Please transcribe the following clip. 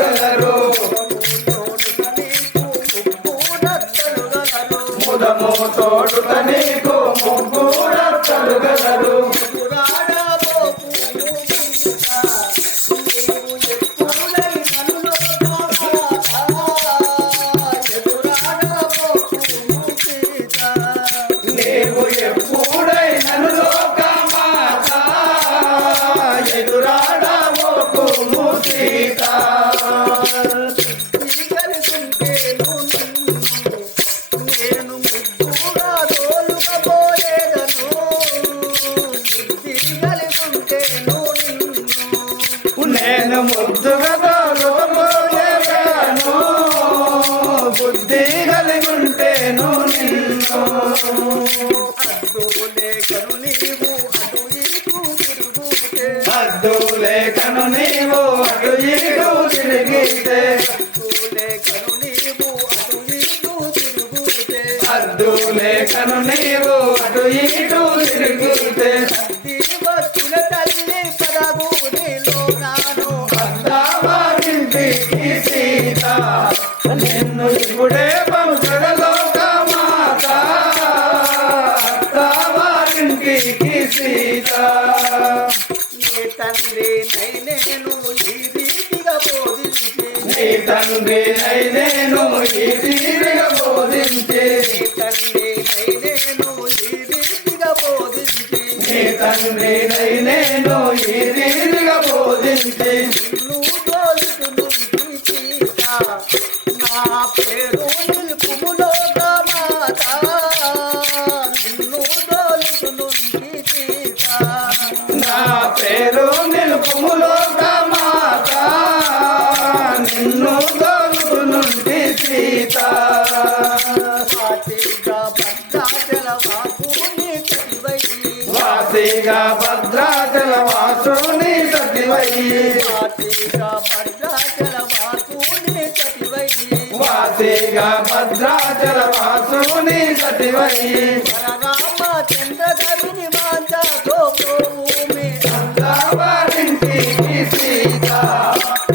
గలరు. ముదము తోడుత నీకు ముగ్గురత్తలు గలరు. నీవు నేను ముద్దుగా తోలుకోలేను బుద్ధి కలిగుంటేను నిన్ను. అడ్డు లేఖను నీవు అటు ఇటు తిరుగుతే అద్దు లేఖను నీవు అటు ఇటు తిరిగితే అడ్డు లేఖను నీవు అటు ఇటు తిరిగితే పంచడలోక మాత అత్తావారింటికి సీత. ఏ తండ్రి నైనేను ఈ రీతిగా బోధించి. నీ తండ్రి నేను ఈ బోధించి. నీ తండ్రి నైనేను ఈ రీతిగా బోధించి. నీ తండ్రి నేను ఈ తీరిగా బోధించి. పేరు నిలుపుములో మాత నిన్ను సీత నా పేరు నిలుపుములో మాత నిన్ను దొలుకునుంటి సీత వాటిగా భద్రాచల వాసుని చదివై వాసిగా భద్రాచల శ్రీగా భద్రాచల వాసుని గతివై రామచంద్ర